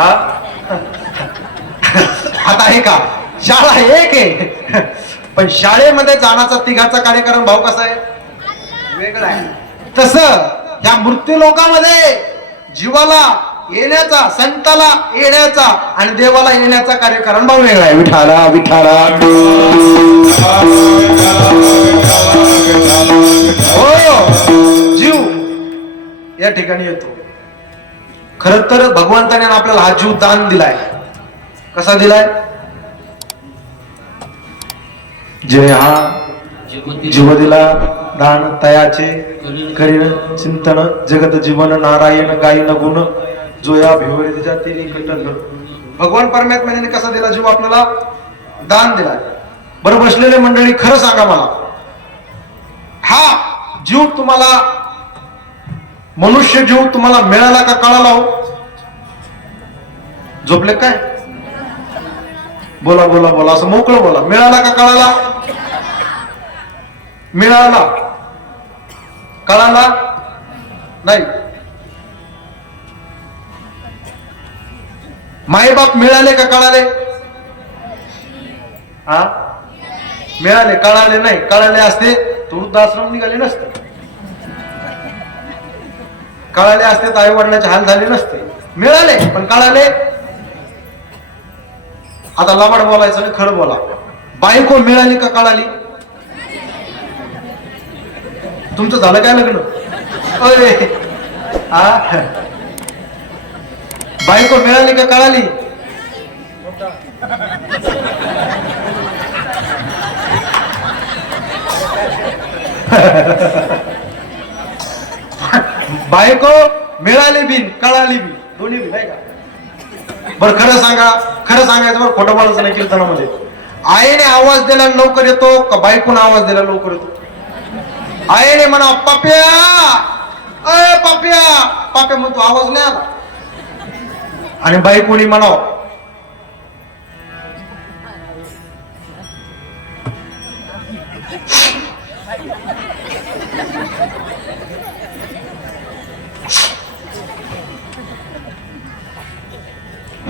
हा? आता आहे का? शाळा एक आहे पण शाळेमध्ये जाण्याचा तिघाचा कार्यक्रम भाव कसा आहे? वेगळा आहे. तस या मृत्यू लोकामध्ये जीवाला येण्याचा संताला येण्याचा आणि देवाला येण्याचा कार्यक्रम भाव वेगळा आहे. विठाला विठाला हो जीव या ठिकाणी येतो. खर तर भगवंताने आपल्याला हा जीव दान दिलाय. कसा दिलाय? जय हा जीव दिला दान तयाचे करीन चिंतन जगत जीवन नारायण गायन गुण जो या भिवरी जाती कटन भगवान परमात्म्याने कसा दिला जीव आपल्याला? दान दिलाय. बरं बसलेले मंडळी खरं सांगा मला. हा जीव तुम्हाला मनुष्य जीव तुम्हाला मिळाला का कळाला हो? झोपले काय? बोला बोला बोला असं मोकळं बोला. मिळाला का कळाला? मिळाला. कळाला? नाही. मायबाप मिळाले का कळाले? हा? मिळाले कळाले नाही. कळाले असते तर वृद्धाश्रम निघाले नसते. कळाले असते तर आई वडिलाचे हाल झाले नसते. मिळाले पण कळाले. आता लबाड बोलायचं आणि खरं बोला. बायको मिळाली का कळाली? तुमचं झालं काय लग्न? अरे हा? बायको मिळाली का कळाली? बायको मिळाली बिन कळाली बिन. दोन्ही बिन का? बरं खरं सांगा खरं सांगायचं बरं खोटं बोलायचं नाही कीर्तनामध्ये. आईने आवाज दिला लवकर येतो का बायकोन आवाज दिला लवकर येतो? आईने म्हणा पाप्या अय पाप्या. पाप्या म्हणतो आवाज नाही आला. आणि बायकोनी म्हणावं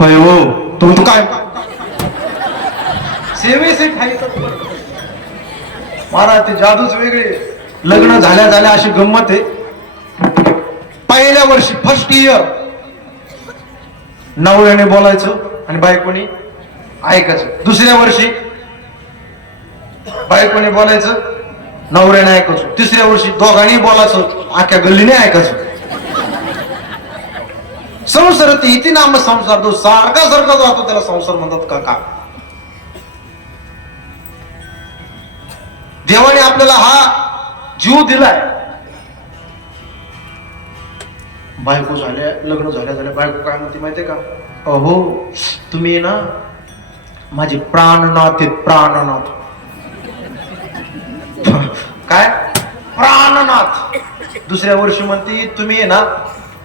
होय हो. तू तू काय? सेवेचे ठाईचं महाराज ते जादूच वेगळे. लग्न झाल्या झाल्या अशी गंमत आहे. पहिल्या वर्षी फर्स्ट इयर नवऱ्याने बोलायचं आणि बायकोनी ऐकायचं. दुसऱ्या वर्षी बायकोने बोलायचं नवऱ्याने ऐकायचं. तिसऱ्या वर्षी दोघांनी बोलायचं आख्या गल्लीने ऐकायचं. संसार ते इति नाम संसार तो सारखा सारखा जातो त्याला संसार म्हणतात का का? देवाने आपल्याला हा जीव दिलाय. बायको झाल्या लग्न झाल्या झाल्या बायको काय म्हणते माहितीये का? अहो तुम्ही ना माझे प्राणनाथ आहेत प्राणनाथ काय? प्राणनाथ. दुसऱ्या वर्षी म्हणते तुम्ही ना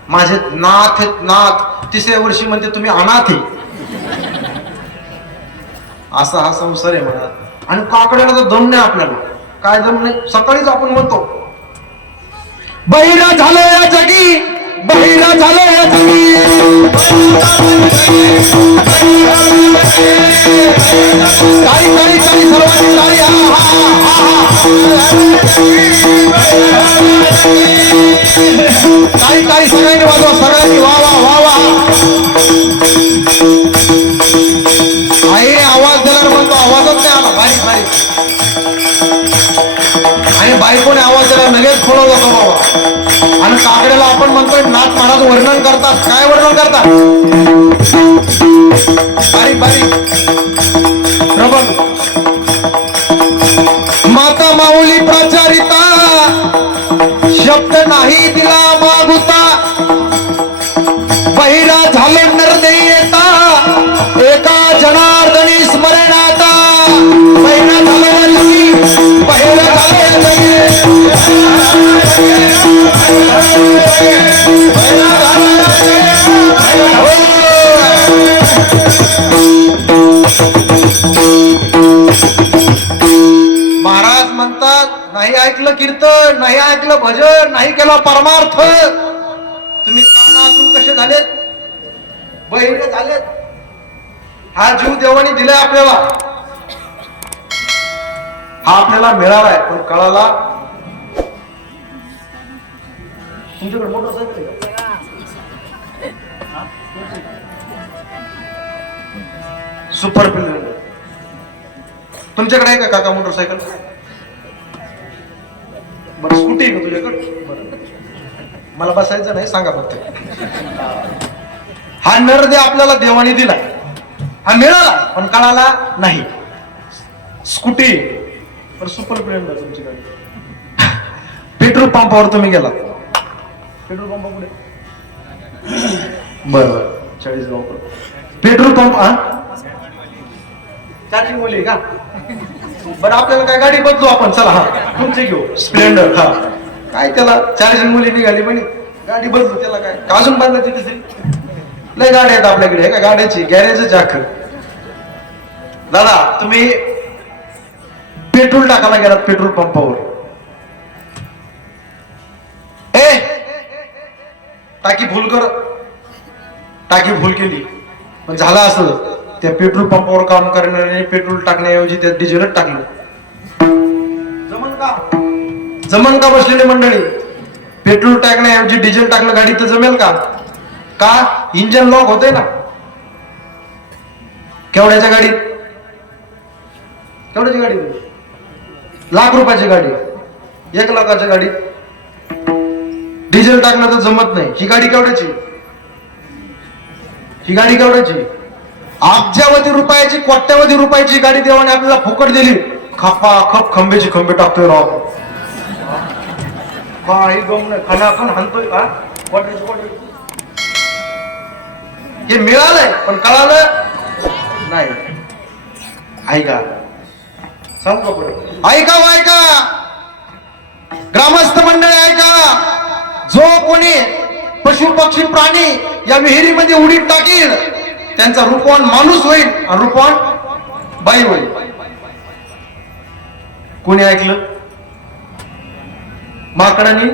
माझे नाथ आहेत नाथ तिसऱ्या वर्षी म्हणते तुम्ही अनाथ आहे असा हा संसार आहे म्हणा आणि काकड्याला तर दम नाही आपल्याला काय दम नाही सकाळीच आपण म्हणतो बहिरा झालं या जगी बहिरा झालं या जगी काही काही तारी सर्वांची तारी सगळ्यांनी वाजवा सगळ्यांनी वा वा वा वा. आईने आवाज दिला म्हणतो आवाजच नाही आला. बारीक बारीक. आणि बायकोने आवाज दिला लगेच खोलव जातो बाबा. आणि काकड्याला आपण म्हणतोय नाथ महाराज वर्णन करतात. काय वर्णन करतात? बारीक बारीक. ऐकलं कीर्तन नाही ऐकलं भजन नाही केलं परमार्थ. तुम्ही कानातून कसे झालेत? बहिरे झालेत. हा जीव देवाने दिलाय आपल्याला. हा आपल्याला मिळालाय पण कळाला? तुमच्याकडे मोटरसायकल सुपर तुमच्याकडे आहे का काका मोटरसायकल स्कूटी आहे का तुझ्याकडे? मला बसायचं नाही सांगा फक्त. हा नरदे आपल्याला देवाने दिला हा मिळाला पण कळाला नाही. स्कूटी पण सुपर स्प्लेंडर तुमची गाडी. पेट्रोल पंपावर तुम्ही गेला. पेट्रोल पंप पुढे बर बर. चाळीस गाव. पेट्रोल पंप हा? चार्जिंग मुली का? बरं आपल्याला काय गाडी बदलू आपण? चला हा. तुमचे घेऊ. स्प्लेंडर हा. काय त्याला? चार्जिंग मुली निघाली म्हणे. गाडी बदलू त्याला काय? काजून बांधायची लय गाडी आहेत आपल्याकडे हे का गाड्याची? गॅरेज जाख दादा तुम्ही पेट्रोल टाकायला गेलात पेट्रोल पंपावर. ए! टाकी भूल कर. टाकी भूल केली. पण झालं असं. त्या पेट्रोल पंपावर काम करणाऱ्याने पेट्रोल टाकण्याऐवजी त्या डिझेलच टाकलं. जमन का जमन का बसलेले मंडळी. पेट्रोल टाकण्याऐवजी डिझेल टाकलं गाडी तर जमेल का? का? इंजन लॉक होते ना? केवढ्याच्या गाडीत? केवढ्याची गाडी? लाख रुपयाची गाडी. एक लाखाच्या गाडीत. डिझेल टाकणं तर जमत नाही. ही गाडी केवढ्याची? ही गाडी केवढ्याची? अब्जावधी रुपयाची कोट्यावधी रुपयाची गाडी देवाने आपल्याला फुकट दिली. खपा खप खंबेची खंबे टाकतोय राव. काही गम नाही खाना आपण हाणतोय का? कोट्याची हे मिळालंय पण कळालं नाही. ऐका सांगतो ऐका ऐका ग्रामस्थ मंडळी ऐका जो कोणी पशु पक्षी प्राणी या विहिरीमध्ये उडीत टाकील त्यांचा रूपवान माणूस होईल आणि रूपवान बाई होईल. कोणी ऐकलं? माकडाने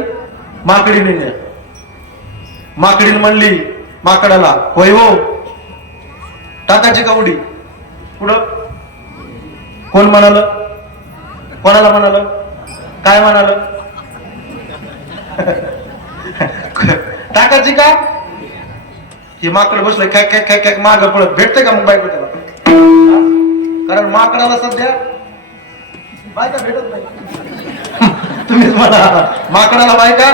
माकडीने माकडीन माकडीने म्हणली माकडाला होय हो. टाकाची का उडी पुढं कोण म्हणाल? कोणाला म्हणाल? काय म्हणाल? टाकाची का? हे माकड बसलं काय काय काय काय माग पळत भेटते का मग बायको त्याला कारण माकडाला सध्या बायका भेटत नाही. तुम्हीच म्हणा. माकडाला बायका?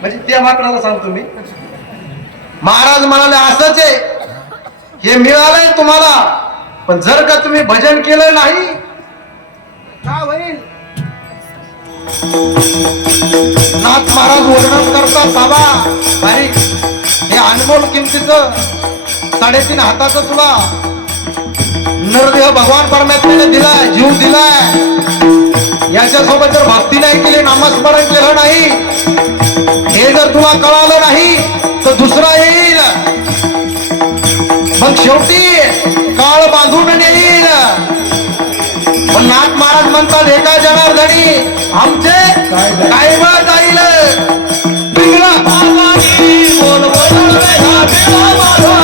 म्हणजे त्या माकडाला सांगतो मी. महाराज म्हणाले असंच आहे. हे मिळालंय तुम्हाला. पण जर का तुम्ही भजन केलं नाही का होईल? नाथ महाराज वर्णन करतात बाबा. अनमोल किमतीचं साडेतीन हाताचं तुला. नरदेह भगवान परमात्म्याने दिलाय जीव दिलाय. याच्यासोबत जर भक्ती नाही केली नामस्मरण केलं नाही हे जर तुला कळालं नाही तर दुसरा येईल. मग शेवटी काळ बांधून नेईल. पण नाथ महाराज म्हणतात एका जनार्दनी आमचे काय जाईल. Baba.